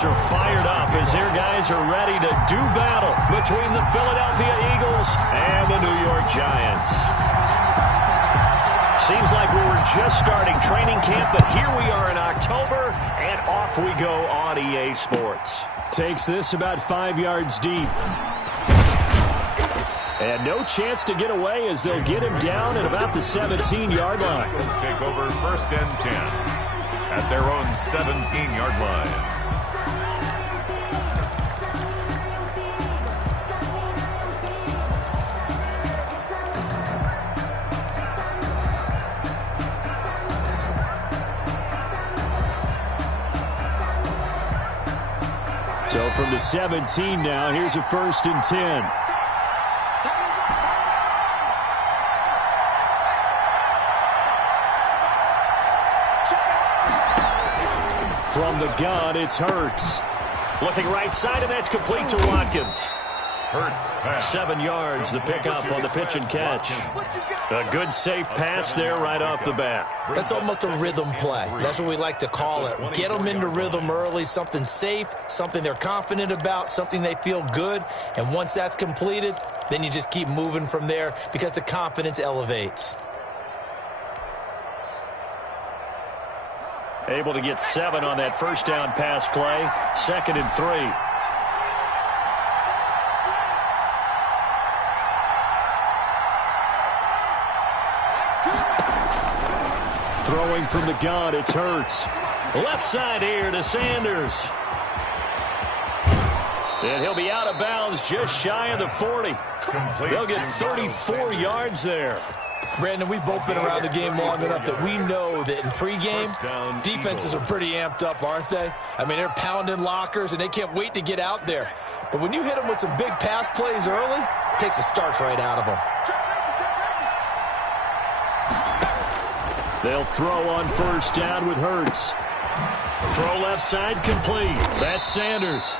Are fired up as their guys are ready to do battle between the Philadelphia Eagles and the New York Giants. Seems like we were just starting training camp, but here we are in October, and off we go on EA Sports. Takes this about 5 yards deep. And no chance to get away as they'll get him down at about the 17-yard line. Let's take over 1st and 10 at their own 17-yard line. So from the 17 now, here's a 1st and 10. From the gun, it's Hurts. Looking right side, and that's complete to Watkins. Hurts pass. 7 yards, the pickup on the pitch and catch. A good safe pass there right off the bat. That's almost a rhythm play. That's what we like to call it. Get them into rhythm early, something safe, something they're confident about, something they feel good. And once that's completed, then you just keep moving from there because the confidence elevates. Able to get 7 on that first down pass play. 2nd and 3. Throwing from the gun, it's Hurts. Left side here to Sanders. And he'll be out of bounds just shy of the 40. They'll get 34 yards there. Brandon, we've both been around the game long enough that we know that in pregame, defenses are pretty amped up, aren't they? I mean, they're pounding lockers, and they can't wait to get out there. But when you hit them with some big pass plays early, it takes the starch right out of them. They'll throw on 1st down with Hurts. Throw left side complete. That's Sanders.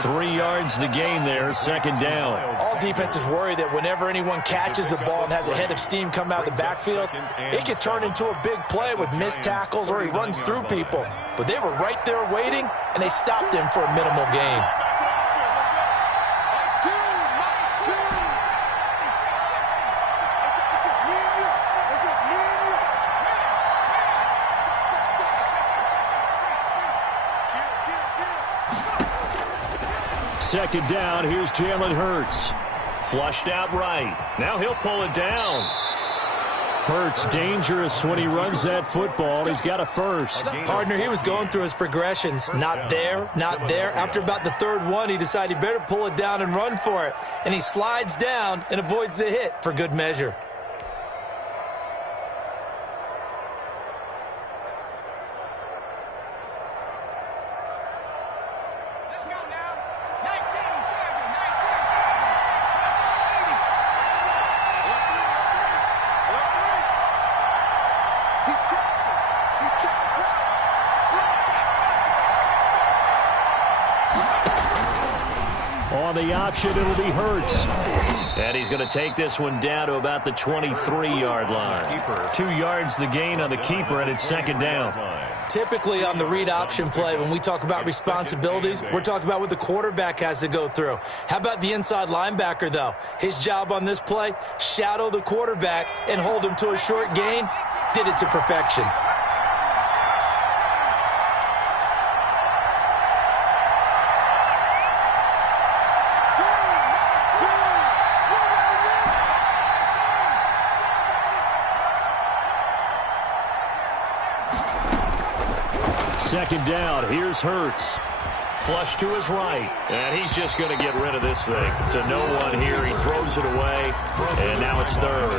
3 yards the gain there, 2nd down. All defenses worry that whenever anyone catches the ball and has a head of steam come out of the backfield, it can turn into a big play with missed tackles or he runs through people. But they were right there waiting, and they stopped him for a minimal gain. Second down, here's Jalen Hurts. Flushed out right. Now he'll pull it down. Hurts dangerous when he runs that football. He's got a 1st. Partner, he was going through his progressions. Not there, not there. After about the 3rd one, he decided he better pull it down and run for it. And he slides down and avoids the hit for good measure. On the option, it'll be Hurts. And he's going to take this one down to about the 23-yard line. 2 yards the gain on the keeper, and it's 2nd down. Typically on the read option play, when we talk about responsibilities, we're talking about what the quarterback has to go through. How about the inside linebacker, though? His job on this play, shadow the quarterback and hold him to a short gain. Did it to perfection. Second down, here's Hurts. Flush to his right, and he's just going to get rid of this thing. To no one here, he throws it away, and now it's 3rd.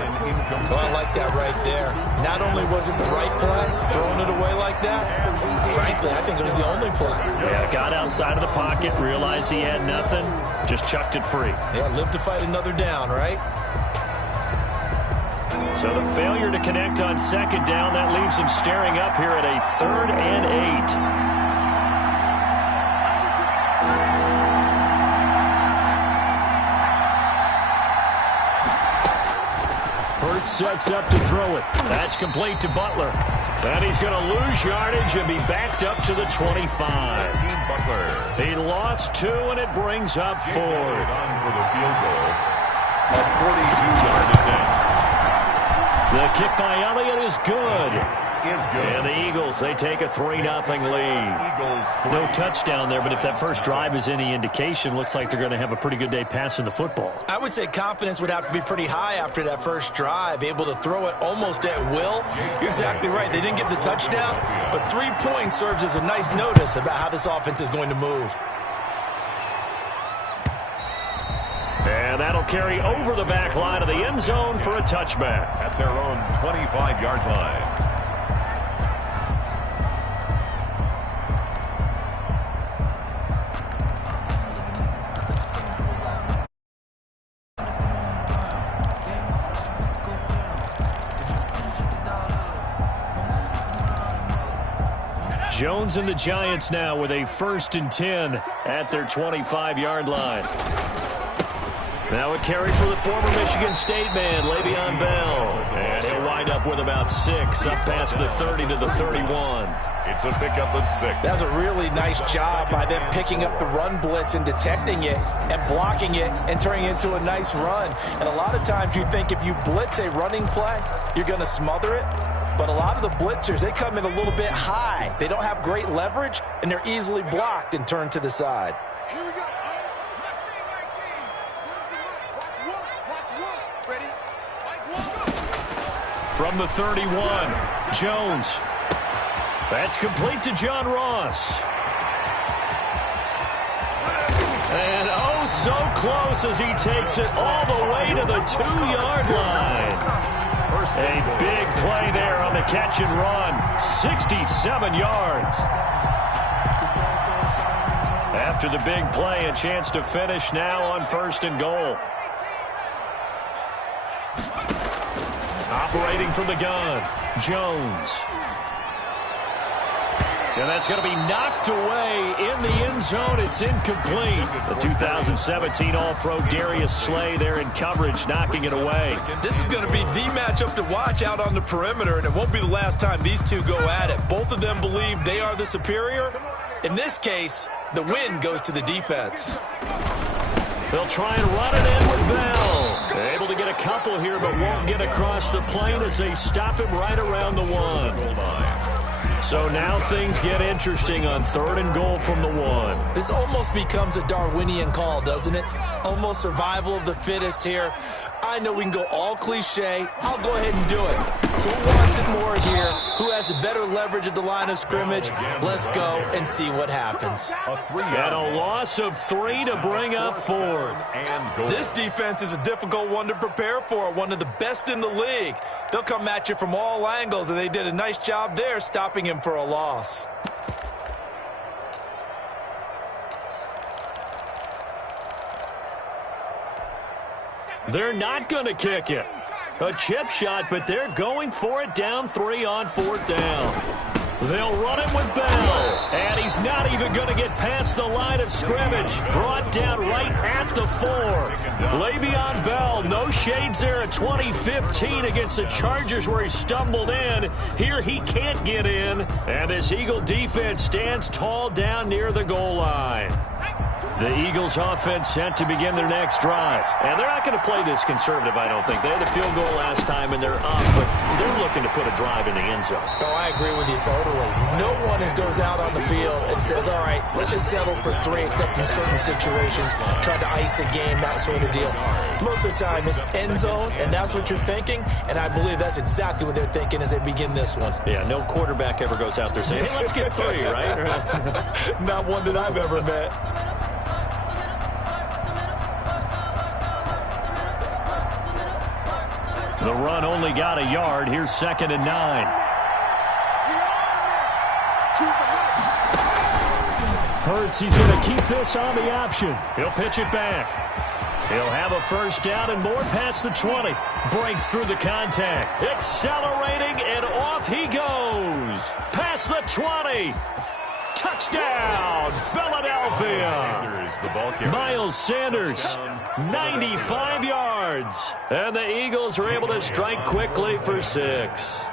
Well, I like that right there. Not only was it the right play, throwing it away like that, frankly, I think it was the only play. Yeah, got outside of the pocket, realized he had nothing, just chucked it free. Yeah, live to fight another down, right? So the failure to connect on 2nd down, that leaves him staring up here at a 3rd and 8. Hurts sets up to throw it. That's complete to Butler. And he's going to lose yardage and be backed up to the 25. He lost 2, and it brings up 4. On for the field goal. A 42-yard attempt. The kick by Elliott is good. And the Eagles, they take a 3-0 lead. No touchdown there, but if that first drive is any indication, looks like they're going to have a pretty good day passing the football. I would say confidence would have to be pretty high after that first drive, able to throw it almost at will. You're exactly right. They didn't get the touchdown, but 3 points serves as a nice notice about how this offense is going to move. And that'll carry over the back line of the end zone for a touchback. At their own 25-yard line. Jones and the Giants now with a 1st and 10 at their 25-yard line. Now a carry for the former Michigan State man, Le'Veon Bell. And he'll wind up with about 6, up past the 30 to the 31. It's a pickup of 6. That's a really nice job by them picking up the run blitz and detecting it and blocking it and turning it into a nice run. And a lot of times you think if you blitz a running play, you're going to smother it. But a lot of the blitzers, they come in a little bit high. They don't have great leverage, and they're easily blocked and turned to the side. Here we go. Ready? From the 31, Jones. That's complete to John Ross. And oh, so close as he takes it all the way to the 2-yard line. A big play there on the catch and run. 67 yards. After the big play, a chance to finish now on 1st and goal. Operating from the gun, Jones. And that's going to be knocked away in the end zone. It's incomplete. The 2017 All-Pro Darius Slay there in coverage, knocking it away. This is going to be the matchup to watch out on the perimeter, and it won't be the last time these two go at it. Both of them believe they are the superior. In this case, the win goes to the defense. They'll try and run it in with Bell. They're able to get a couple here, but won't get across the plane as they stop him right around the 1. So now things get interesting on 3rd and goal from the 1. This almost becomes a Darwinian call, doesn't it? Almost survival of the fittest here. I know we can go all cliche. I'll go ahead and do it. Who wants it more here? Who has a better leverage at the line of scrimmage? Let's go and see what happens. And a loss of 3 to bring up 4th. This defense is a difficult one to prepare for, one of the best in the league. They'll come at you from all angles, and they did a nice job there stopping him for a loss. They're not going to kick it. A chip shot, but they're going for it down 3 on 4th down. They'll run it with Bell. And he's not even going to get past the line of scrimmage. Brought down right at the 4. Le'Veon Bell, no shades there at 2015 against the Chargers where he stumbled in. Here he can't get in. And this Eagle defense stands tall down near the goal line. The Eagles offense set to begin their next drive. And they're not going to play this conservative, I don't think. They had a field goal last time, and they're up, but they're looking to put a drive in the end zone. Oh, I agree with you totally. No one goes out on the field and says, all right, let's just settle for 3, except in certain situations, try to ice a game, that sort of deal. Most of the time, it's end zone, and that's what you're thinking, and I believe that's exactly what they're thinking as they begin this one. Yeah, no quarterback ever goes out there saying, hey, let's get 3, right? Not one that I've ever met. The run only got a yard. Here's 2nd and 9. Hurts, he's going to keep this on the option. He'll pitch it back. He'll have a 1st down and more past the 20. Breaks through the contact. Accelerating, and off he goes. Past the 20. Touchdown, Philadelphia. Miles Sanders, 95 yards. And the Eagles are able to strike quickly for 6.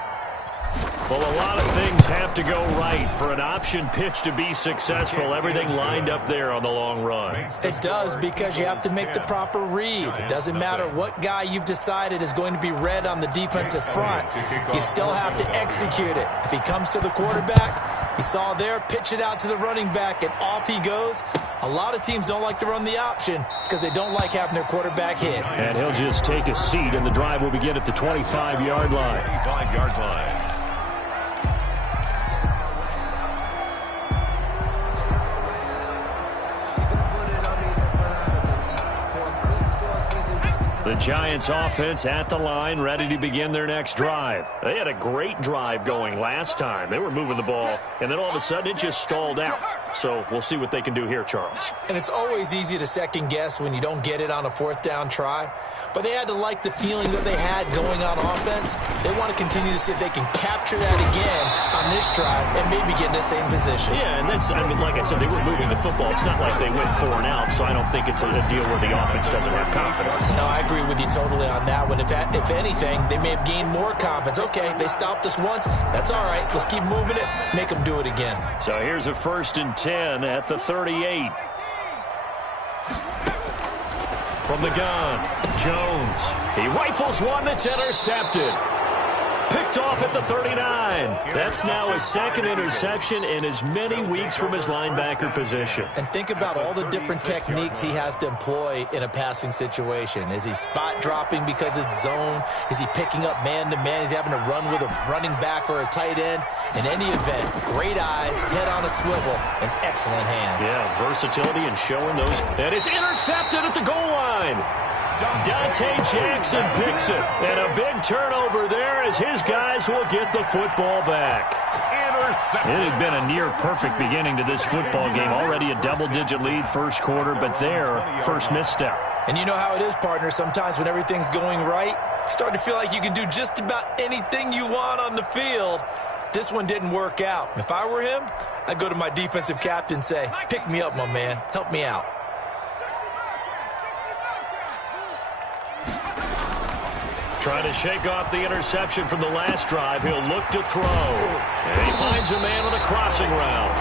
Well, a lot of things have to go right for an option pitch to be successful. Everything lined up there on the long run. It does, because you have to make the proper read. It doesn't matter what guy you've decided is going to be read on the defensive front. You still have to execute it. If he comes to the quarterback, you saw there, pitch it out to the running back, and off he goes. A lot of teams don't like to run the option because they don't like having their quarterback hit. And he'll just take a seat, and the drive will begin at the 25-yard line. 25-yard line. The Giants offense at the line, ready to begin their next drive. They had a great drive going last time. They were moving the ball, and then all of a sudden it just stalled out. So we'll see what they can do here, Charles. And it's always easy to second guess when you don't get it on a fourth down try. But they had to like the feeling that they had going on offense. They want to continue to see if they can capture that again on this drive and maybe get in the same position. Yeah, and that's, I mean, like I said, they were moving the football. It's not like they went 4 and out, so I don't think it's a deal where the offense doesn't have confidence. No, I agree with you totally on that one. If anything, they may have gained more confidence. Okay, they stopped us once. That's all right. Let's keep moving it. Make them do it again. So here's a 1st and 10 at the 38. From the gun, Jones. He rifles one that's intercepted. Picked off at the 39. That's now his 2nd interception in as many weeks from his linebacker position. And think about all the different techniques he has to employ in a passing situation. Is he spot dropping because it's zone? Is he picking up man-to-man? Is he having to run with a running back or a tight end? In any event, great eyes, head on a swivel, and excellent hands. Yeah, versatility and showing those. And it's intercepted at the goal line. Dante Jackson picks it. And a big turnover there as his guys will get the football back. It had been a near-perfect beginning to this football game. Already a double-digit lead first quarter, but their first misstep. And you know how it is, partner. Sometimes when everything's going right, you start to feel like you can do just about anything you want on the field. This one didn't work out. If I were him, I'd go to my defensive captain and say, pick me up, my man. Help me out. Trying to shake off the interception from the last drive. He'll look to throw. And he finds a man on a crossing route.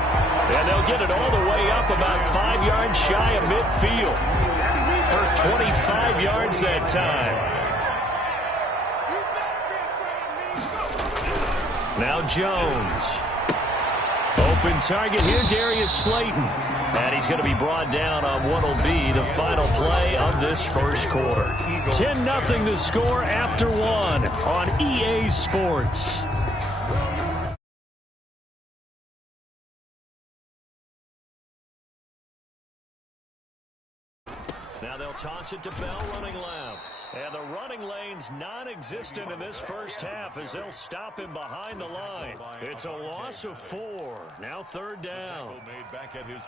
And they'll get it all the way up about 5 yards shy of midfield. 25 yards that time. Now Jones. Open target here, Darius Slayton. And he's going to be brought down on what will be the final play of this first quarter. 10-0 the score after 1 on EA Sports. Now they'll toss it to Bell running left. And the running lane's non-existent in this first half as they'll stop him behind the line. It's a loss of 4. Now 3rd down. Made back at his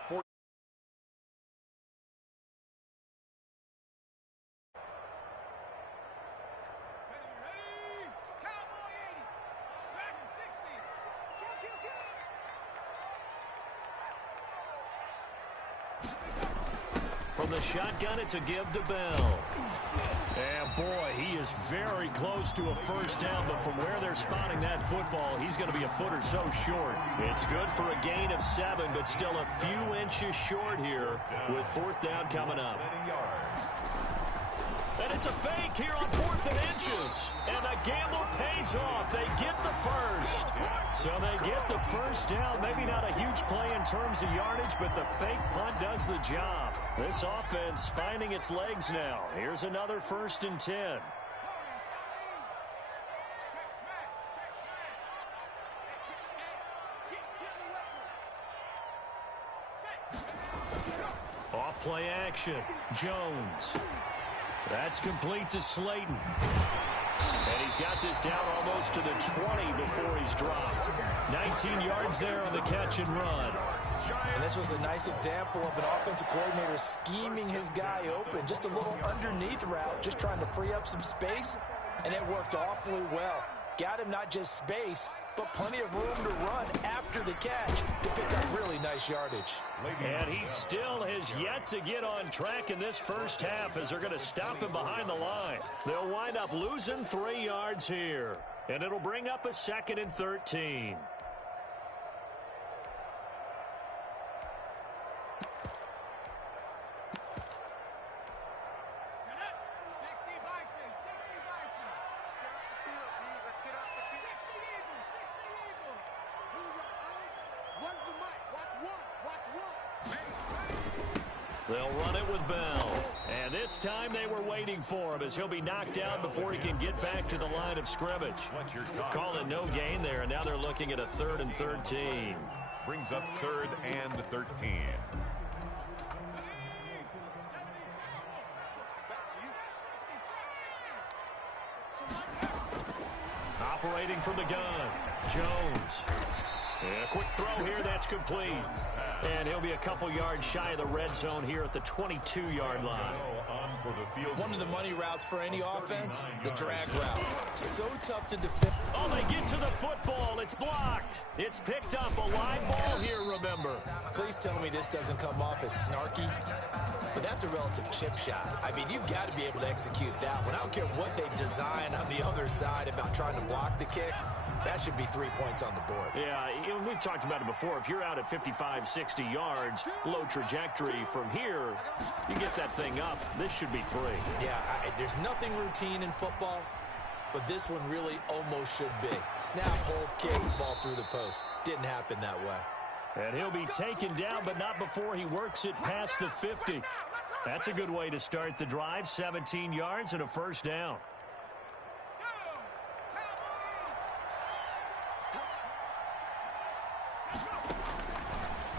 From the shotgun, it's a give to Bell. And boy, he is very close to a first down, but from where they're spotting that football, he's going to be a foot or so short. It's good for a gain of 7, but still a few inches short here with 4th down coming up. And it's a fake here on 4th and inches. And the gamble pays off. They get the first. So they get the first down. Maybe not a huge play in terms of yardage, but the fake punt does the job. This offense finding its legs now. Here's another 1st and 10. Off play action. Jones. That's complete to Slayton. And he's got this down almost to the 20 before he's dropped. 19 yards there on the catch and run. And this was a nice example of an offensive coordinator scheming his guy open. Just a little underneath route, just trying to free up some space. And it worked awfully well. Got him not just space, but plenty of room to run after the catch to pick up really nice yardage. And he still has yet to get on track in this first half as they're going to stop him behind the line. They'll wind up losing 3 yards here. And it'll bring up a 2nd and 13. They'll run it with Bell. And this time they were waiting for him as he'll be knocked out before he can get back to the line of scrimmage. Calling no gain there, and now they're looking at a 3rd and 13. Brings up 3rd and 13. Operating from the gun, Jones. And a quick throw here, that's complete. And he'll be a couple yards shy of the red zone here at the 22-yard line. One of the money routes for any offense, the drag route. So tough to defend. Oh, they get to the football. It's blocked. It's picked up. A live ball here, remember. Please tell me this doesn't come off as snarky. But that's a relative chip shot. I mean, you've got to be able to execute that one. I don't care what they design on the other side about trying to block the kick. That should be 3 points on the board. Yeah, we've talked about it before. If you're out at 55, 60 yards, low trajectory from here, you get that thing up. This should be 3. Yeah, there's nothing routine in football, but this one really almost should be. Snap, hold, kick, ball through the post. Didn't happen that way. And he'll be taken down, but not before he works it past the 50. That's a good way to start the drive. 17 yards and a 1st down.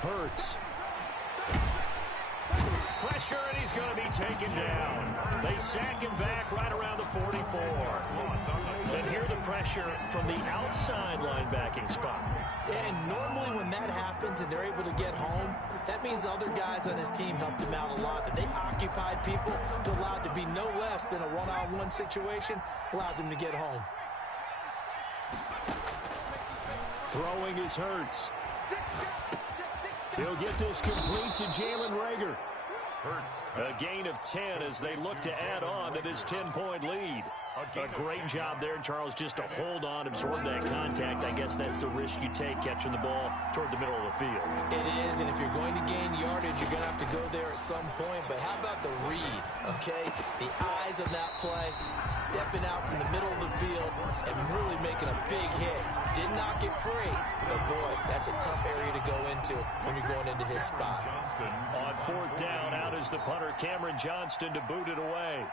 Hurts. Pressure, and he's going to be taken down. They sack him back right around the 44. And here the pressure from the outside linebacking spot. And normally when that happens and they're able to get home, that means the other guys on his team helped him out a lot. That they occupied people to allow it to be no less than a one-on-one situation allows him to get home. Throwing is Hurts. He'll get this complete to Jalen Reagor. A gain of 10 as they look to add on to this 10-point lead. A great job there, Charles, just to hold on, absorb that contact. I guess that's the risk you take catching the ball toward the middle of the field. It is, and if you're going to gain yardage, you're going to have to go there at some point. But how about the read, okay? The eyes of that play, stepping out from the middle of the field and really making a big hit. Did not get free, but boy, that's a tough area to go into when you're going into his spot. On 4th down, out is the punter, Cameron Johnston, to boot it away.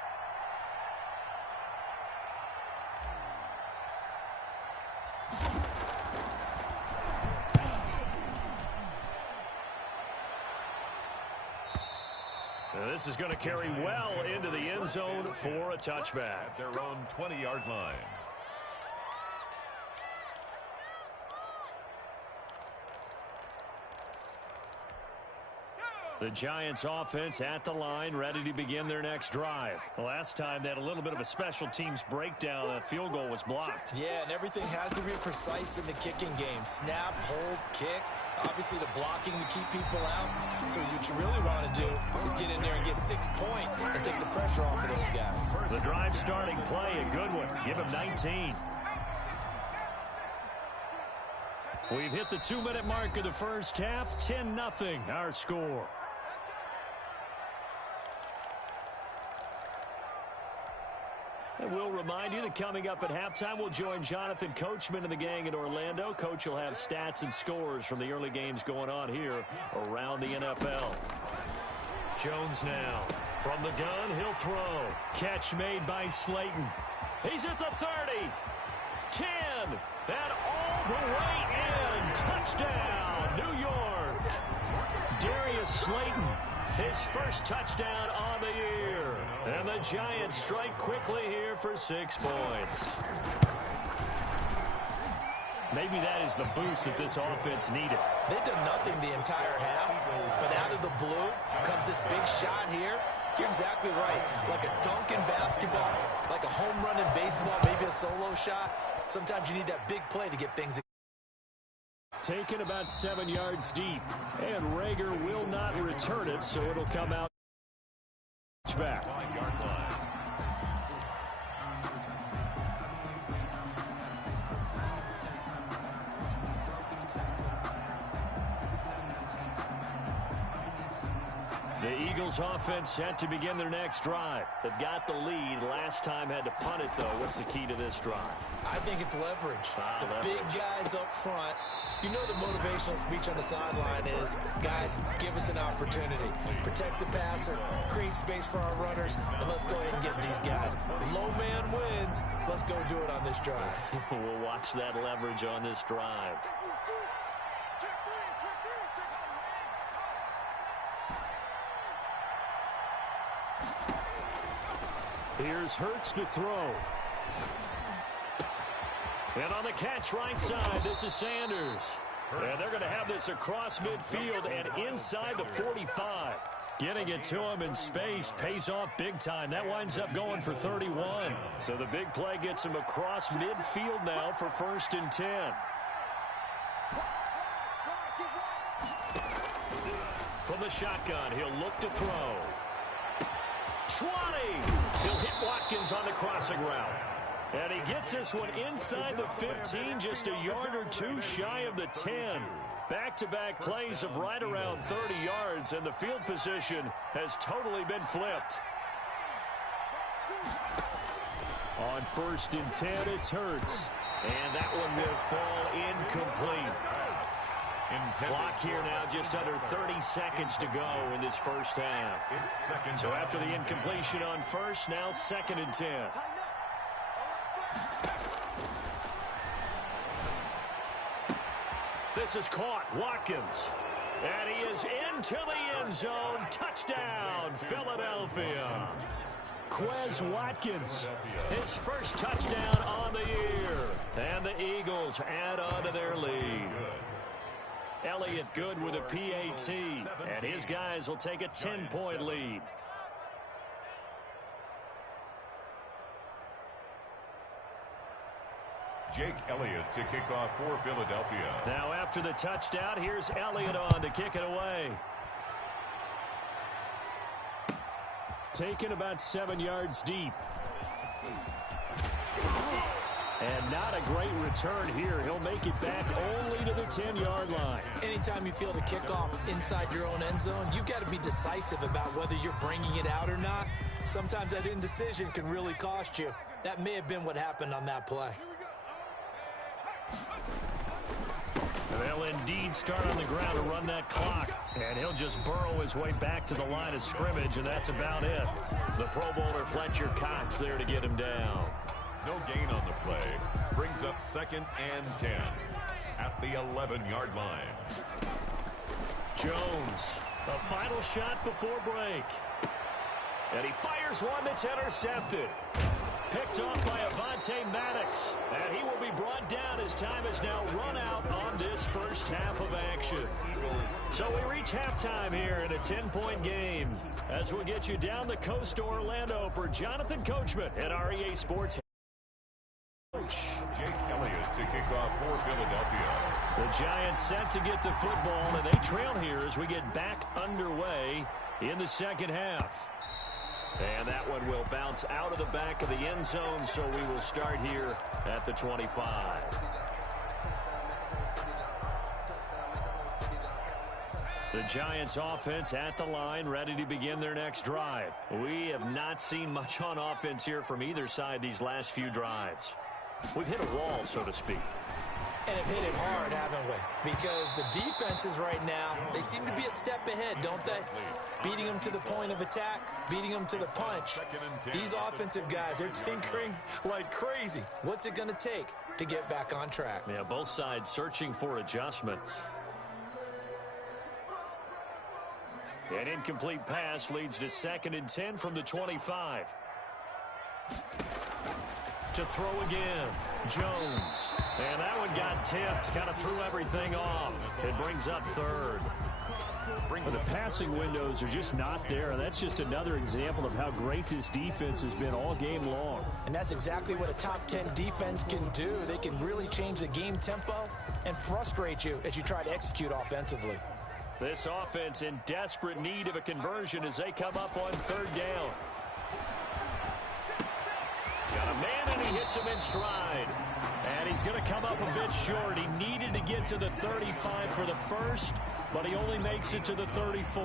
This is going to carry well into the end zone for a touchback. At their own 20-yard line. The Giants offense at the line, ready to begin their next drive. Last time they had a little bit of a special teams breakdown. That field goal was blocked. Yeah, and everything has to be precise in the kicking game. Snap, hold, kick. Obviously the blocking to keep people out. So what you really want to do is get in there and get 6 points and take the pressure off of those guys. The drive starting play, a good one. Give him 19. We've hit the 2-minute mark of the first half. 10-0 our score. And we'll remind you that coming up at halftime, we'll join Jonathan Coachman and the gang in Orlando. Coach will have stats and scores from the early games going on here around the NFL. Jones now. From the gun, he'll throw. Catch made by Slayton. He's at the 30. 10. And all the way in. Touchdown, New York. Darius Slayton, his first touchdown on the year. And the Giants strike quickly here for 6 points. Maybe that is the boost that this offense needed. They've done nothing the entire half, but out of the blue comes this big shot here. You're exactly right. Like a dunk in basketball, like a home run in baseball, maybe a solo shot. Sometimes you need that big play to get things. Taken about 7 yards deep, and Reagor will not return it, so it'll come out back. 5-yard line. The Eagles offense set to begin their next drive. They've got the lead. Last time had to punt it, though. What's the key to this drive? I think it's leverage. Leverage. Big guys up front. You know the motivational speech on the sideline is, guys, give us an opportunity. Protect the passer, create space for our runners, and let's go ahead and get these guys. Low man wins. Let's go do it on this drive. We'll watch that leverage on this drive. Here's Hurts to throw. And on the catch right side, this is Sanders. And they're going to have this across midfield and inside the 45. Getting it to him in space pays off big time. That winds up going for 31. So the big play gets him across midfield now for 1st and 10. From the shotgun, he'll look to throw. 20. He'll hit Watkins on the crossing route. And he gets this one inside the 15, just a yard or two shy of the 10. Back-to-back plays of right around 30 yards, and the field position has totally been flipped. On 1st and 10, it's Hurts. And that one will fall incomplete. Clock here now, just under 30 seconds to go in this first half. So after the incompletion on first, now 2nd and 10. This is caught. Watkins. And he is into the end zone. Touchdown, Philadelphia. Quez Watkins, his first touchdown on the year. And the Eagles add on to their lead. Elliott good with a PAT, and his guys will take a 10-point lead. Jake Elliott to kick off for Philadelphia. Now after the touchdown, here's Elliott on to kick it away. Taken about 7 yards deep. And not a great return here. He'll make it back only to the 10-yard line. Anytime you feel the kickoff inside your own end zone, you've got to be decisive about whether you're bringing it out or not. Sometimes that indecision can really cost you. That may have been what happened on that play. They'll indeed start on the ground to run that clock. And he'll just burrow his way back to the line of scrimmage, and that's about it. The Pro Bowler Fletcher Cox there to get him down. No gain on the play. Brings up 2nd and 10 at the 11-yard line. Jones, a final shot before break. And he fires one that's intercepted. Picked off by Avonte Maddox. And he will be brought down as time is now run out on this first half of action. So we reach halftime here in a 10-point game as we'll get you down the coast to Orlando for Jonathan Coachman at REA Sports. Jake Elliott to kick off for Philadelphia. The Giants set to get the football, and they trail here as we get back underway in the second half. And that one will bounce out of the back of the end zone, so we will start here at the 25. The Giants offense at the line, ready to begin their next drive. We have not seen much on offense here from either side these last few drives. We've hit a wall, so to speak. And have hit it hard, haven't we? Because the defenses right now, they seem to be a step ahead, don't they? Beating them to the point of attack, beating them to the punch. These offensive guys are tinkering like crazy. What's it going to take to get back on track? Yeah, both sides searching for adjustments. An incomplete pass leads to 2nd and 10 from the 25. To throw again, Jones. And that one got tipped, kind of threw everything off. It brings up 3rd. The passing windows are just not there. That's just another example of how great this defense has been all game long. And that's exactly what a top 10 defense can do. They can really change the game tempo and frustrate you as you try to execute offensively. This offense in desperate need of a conversion as they come up on 3rd down. Got a man, and he hits him in stride. And he's going to come up a bit short. He needed to get to the 35 for the first, but he only makes it to the 34.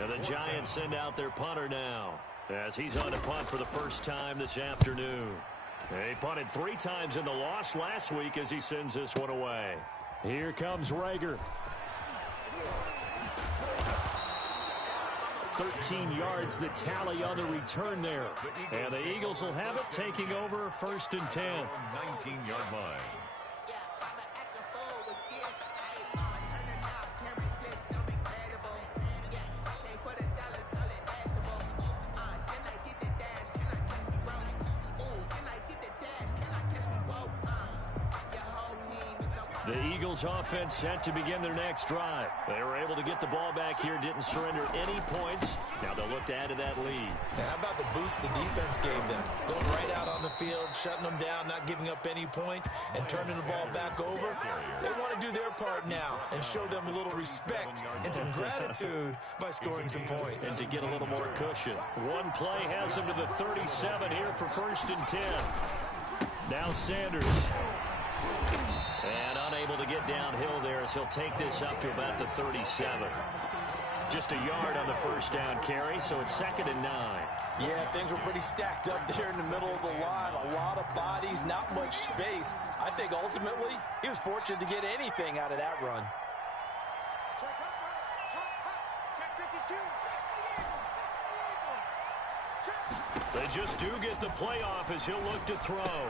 And the Giants send out their punter now, as he's on to punt for the first time this afternoon. He punted 3 times in the loss last week as he sends this one away. Here comes Rager. 13 yards the tally on the return there. And the Eagles will have it, taking over 1st and 10. 19-yard line. The Eagles offense set to begin their next drive. They were able to get the ball back here, didn't surrender any points. Now they'll look to add to that lead. Now, how about the boost the defense gave them? Going right out on the field, shutting them down, not giving up any points, and turning the ball back over. They want to do their part now and show them a little respect and some gratitude by scoring some points. And to get a little more cushion. One play has them to the 37 here for 1st and 10. Now Sanders. And unable to get downhill there as he'll take this up to about the 37. Just a yard on the first down carry, so it's 2nd and 9. Yeah, things were pretty stacked up there in the middle of the line. A lot of bodies, not much space. I think ultimately he was fortunate to get anything out of that run. They just do get the playoff as he'll look to throw.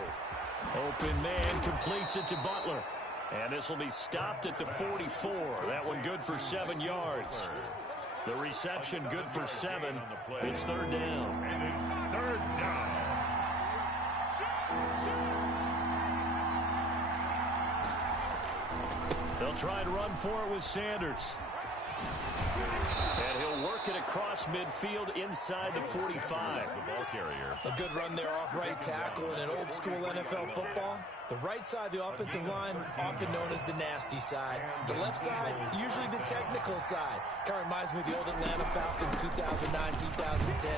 Open man completes it to Butler. And this will be stopped at the 44. That one good for 7 yards. The reception good for 7. It's 3rd down. And it's 3rd down. They'll try and run for it with Sanders. And he'll work it across midfield inside the 45. The ball carrier. A good run there off right tackle in an old school NFL football. The right side of the offensive line, often known as the nasty side. The left side, usually the technical side. Kind of reminds me of the old Atlanta Falcons 2009, 2010.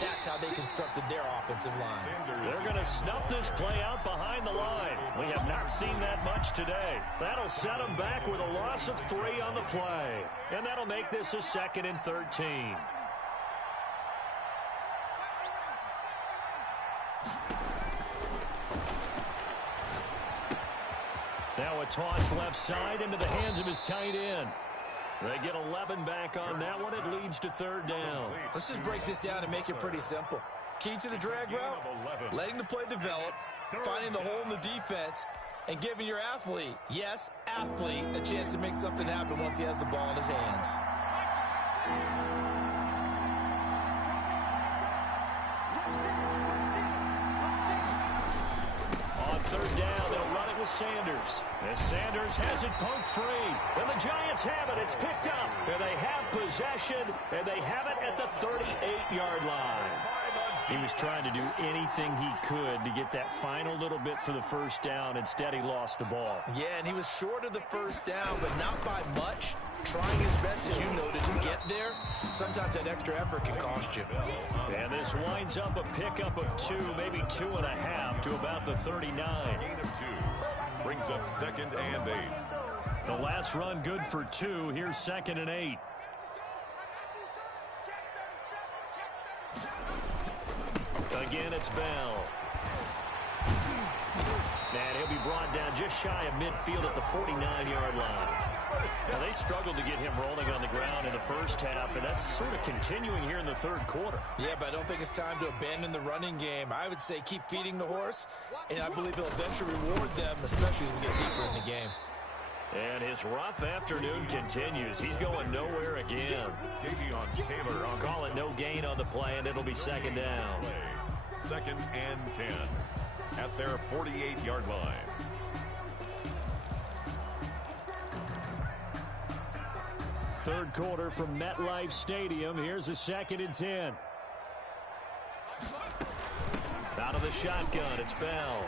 That's how they constructed their offensive line. They're going to snuff this play out behind the line. We have not seen that much today. That'll set them back with a loss of 3 on the play. And that'll make this a 2nd and 13. Now a toss left side into the hands of his tight end. They get 11 back on that one. It leads to 3rd down. Let's just break this down and make it pretty simple. Key to the drag route, letting the play develop, finding the hole in the defense, and giving your athlete, yes, athlete, a chance to make something happen once he has the ball in his hands. On 3rd down, they'll run it with Sanders. As Sanders has it poked free. And the Giants have it. It's picked up. And they have possession. And they have it at the 38-yard line. He was trying to do anything he could to get that final little bit for the first down. Instead, he lost the ball. Yeah, and he was short of the first down, but not by much. Trying his best, as you noted, to get there. Sometimes that extra effort can cost you. And this winds up a pickup of 2, maybe 2.5 to about the 39. Gain of 2. Brings up 2nd and 8. The last run good for 2. Here's 2nd and 8. Again, it's Bell. And he'll be brought down just shy of midfield at the 49-yard line. Now, they struggled to get him rolling on the ground in the first half, and that's sort of continuing here in the 3rd quarter. Yeah, but I don't think it's time to abandon the running game. I would say keep feeding the horse, and I believe he'll eventually reward them, especially as we get deeper in the game. And his rough afternoon continues. He's going nowhere again. Taylor on Call it no gain on the play, and it'll be 2nd down. 2nd and 10 at their 48-yard line. Third quarter from MetLife Stadium. Here's a 2nd and 10. Out of the shotgun, it's Bell.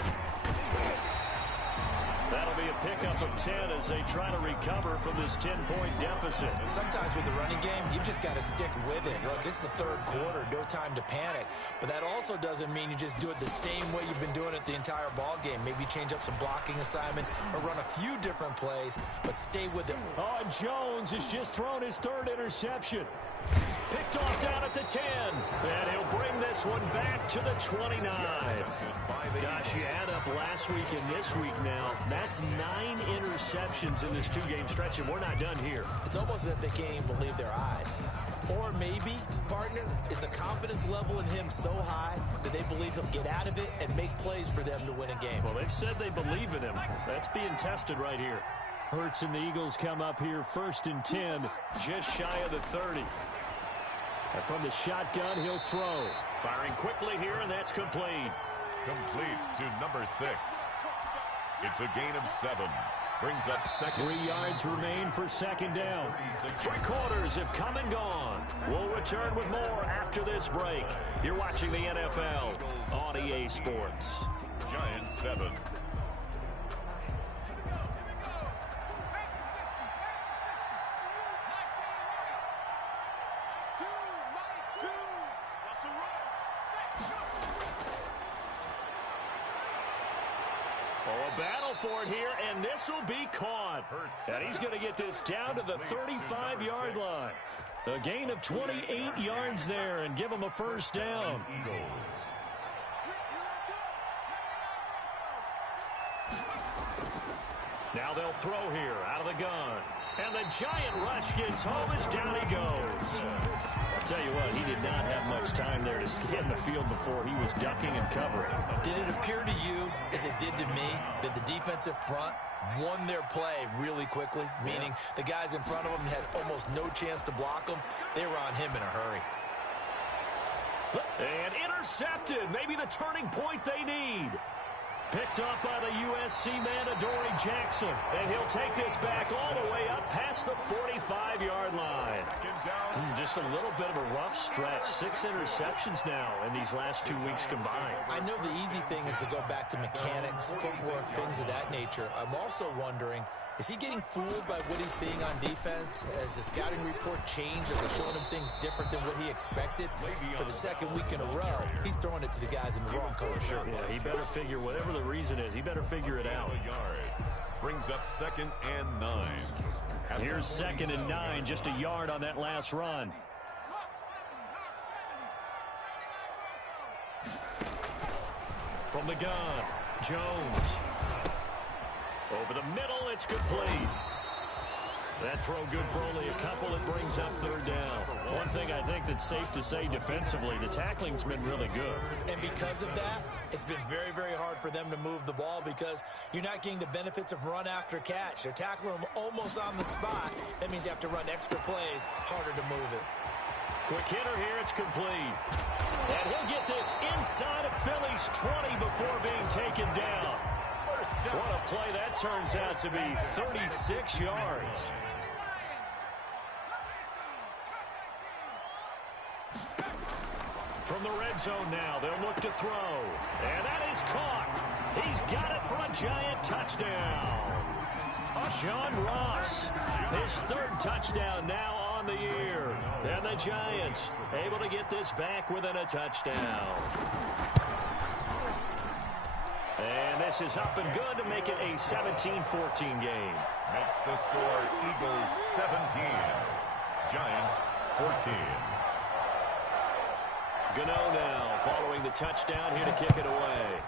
That'll be a pickup of 10 as they try to recover from this 10-point deficit. Sometimes with the running game, you've just got to stick with it. Look, it's the 3rd quarter, no time to panic. But that also doesn't mean you just do it the same way you've been doing it the entire ball game. Maybe change up some blocking assignments or run a few different plays, but stay with it. Oh, and Jones has just thrown his 3rd interception. Picked off down at the 10. And he'll bring this one back to the 29. Gosh, you add up last week and this week now. That's 9 interceptions in this two-game stretch, and we're not done here. It's almost as if they can't even believe their eyes. Or maybe, partner, is the confidence level in him so high that they believe he'll get out of it and make plays for them to win a game. Well, they've said they believe in him. That's being tested right here. Hurts and the Eagles come up here 1st and 10, just shy of the 30. And from the shotgun, he'll throw. Firing quickly here, and that's complete. Complete to number 6. It's a gain of 7. Brings up second. 3 yards remain for second down. 3 quarters have come and gone. We'll return with more after this break. You're watching the NFL on EA Sports. Giants 7. A battle for it here, and this will be caught. And he's going to get this down to the 35-yard line. A gain of 28 yards there and give him a first down. Now they'll throw here out of the gun. And the giant rush gets home as down he goes. I'll tell you what, he did not have much time there to scan the field before he was ducking and covering. Did it appear to you, as it did to me, that the defensive front won their play really quickly? Meaning the guys in front of them had almost no chance to block him. They were on him in a hurry. And intercepted. Maybe the turning point they need. Picked up by the USC man, Adoree Jackson. And he'll take this back all the way up past the 45-yard line. Just a little bit of a rough stretch. 6 interceptions now in these last 2 weeks combined. I know the easy thing is to go back to mechanics, footwork, things of that nature. I'm also wondering, is he getting fooled by what he's seeing on defense? Has the scouting report changed? Are they showing him things different than what he expected? For the second week in a row, he's throwing it to the guys in the wrong color shirts. Yeah, he better figure, whatever the reason is, he better figure it out. Brings up 2nd and 9. Here's 2nd and 9, just a yard on that last run. From the gun, Jones. Over the middle, it's complete. That throw good for only a couple. It brings up 3rd down. One thing I think that's safe to say defensively, the tackling's been really good. And because of that, it's been very, very hard for them to move the ball because you're not getting the benefits of run after catch. They're tackling them almost on the spot. That means you have to run extra plays, harder to move it. Quick hitter here, it's complete. And he'll get this inside of Philly's 20 before being taken down. What a play that turns out to be, 36 yards. From the red zone now, they'll look to throw. And that is caught. He's got it for a giant touchdown. John Ross, his 3rd touchdown now on the year. And the Giants able to get this back within a touchdown. And this is up and good to make it a 17-14 game. Makes the score Eagles 17, Giants 14. Gano now following the touchdown here to kick it away.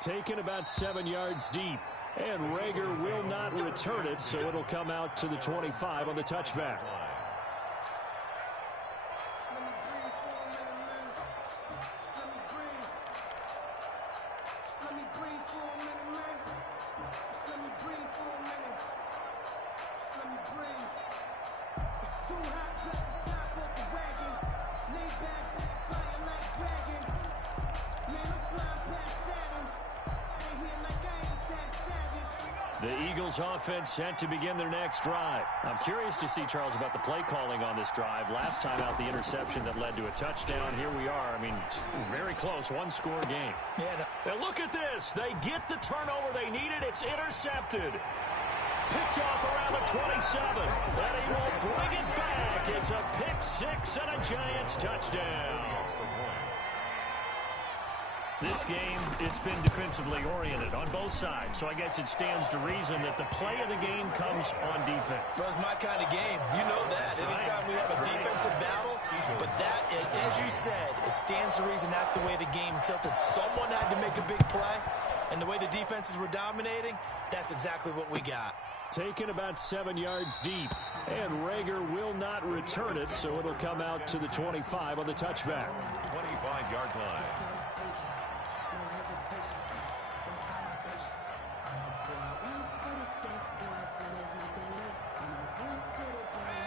Taken about 7 yards deep. And Rager will not return it, so it'll come out to the 25 on the touchback. The Eagles offense set to begin their next drive. I'm curious to see, Charles, about the play calling on this drive. Last time out, the interception that led to a touchdown. Here we are. I mean, very close, one-score game. Yeah. And look at this. They get the turnover they needed. It's intercepted. Picked off around the 27. And he will bring it back. It's a pick 6 and a Giants touchdown. This game, it's been defensively oriented on both sides, so I guess it stands to reason that the play of the game comes on defense. So it's my kind of game. You know that. Anytime we have a defensive battle, but that, as you said, it stands to reason that's the way the game tilted. Someone had to make a big play, and the way the defenses were dominating, that's exactly what we got. Taken about 7 yards deep, and Rager will not return it, so it'll come out to the 25 on the touchback. 25-yard line.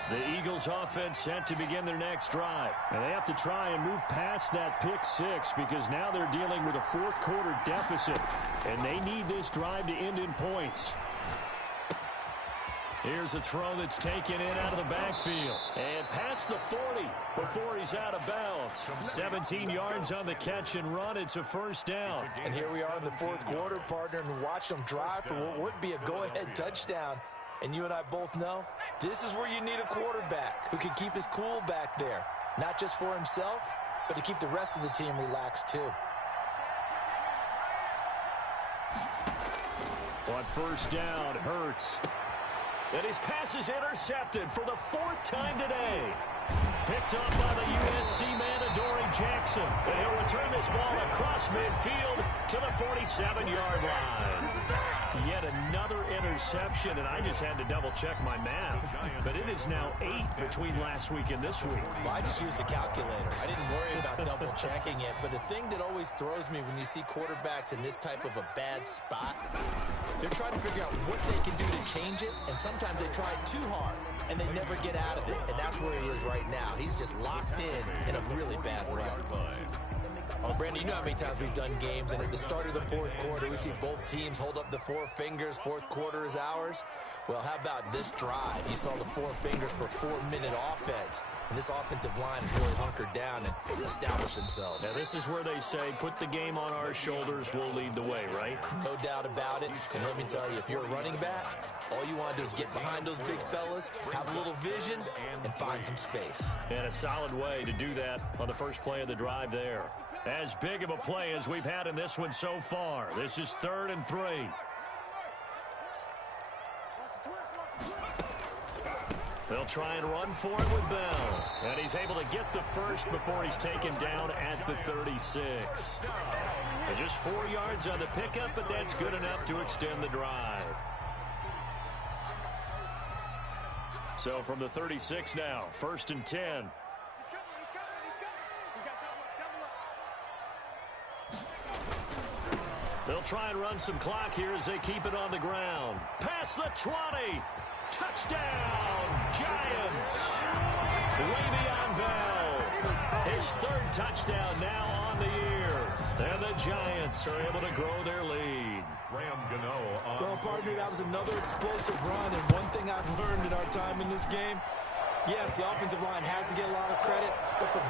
The Eagles offense set to begin their next drive. And they have to try and move past that pick six because now they're dealing with a fourth quarter deficit. And they need this drive to end in points. Here's a throw that's taken in out of the backfield. And past the 40 before he's out of bounds. 17 yards on the catch and run. It's a first down. And here we are in the fourth quarter, partner, and watch them drive for what would be a go-ahead touchdown. And you and I both know this is where you need a quarterback who can keep his cool back there. Not just for himself, but to keep the rest of the team relaxed too. On first down, Hurts. And his pass is intercepted for the fourth time today. Picked up by the USC man, Adoree Jackson. And he'll return this ball across midfield to the 47-yard line. Yet another interception, and I just had to double-check my math. But it is now 8 between last week and this week. Well, I just used a calculator. I didn't worry about double-checking it. But the thing that always throws me when you see quarterbacks in this type of a bad spot, they're trying to figure out what they can do to change it, and sometimes they try too hard, and they never get out of it. And that's where he is right now. He's just locked in a really bad way. Well, Brandon, you know how many times we've done games, and at the start of the fourth quarter, we see both teams hold up the four fingers. Fourth quarter is ours. Well, how about this drive? You saw the four fingers for 4-minute offense, and this offensive line has really hunkered down and established themselves. Now, this is where they say, put the game on our shoulders, we'll lead the way, right? No doubt about it. And let me tell you, if you're a running back, all you want to do is get behind those big fellas, have a little vision, and find some space. And a solid way to do that on the first play of the drive there. As big of a play as we've had in this one so far. This is 3rd and 3. They'll try and run for it with Bell. And he's able to get the first before he's taken down at the 36. And just 4 yards on the pickup, but that's good enough to extend the drive. So from the 36 now, 1st and 10. They'll try and run some clock here as they keep it on the ground. Past the 20. Touchdown, Giants. Way beyond Bell. His 3rd touchdown now on the year. And the Giants are able to grow their lead. Well, partner, that was another explosive run. And one thing I've learned in our time in this game, yes, the offensive line has to get a lot of credit, but for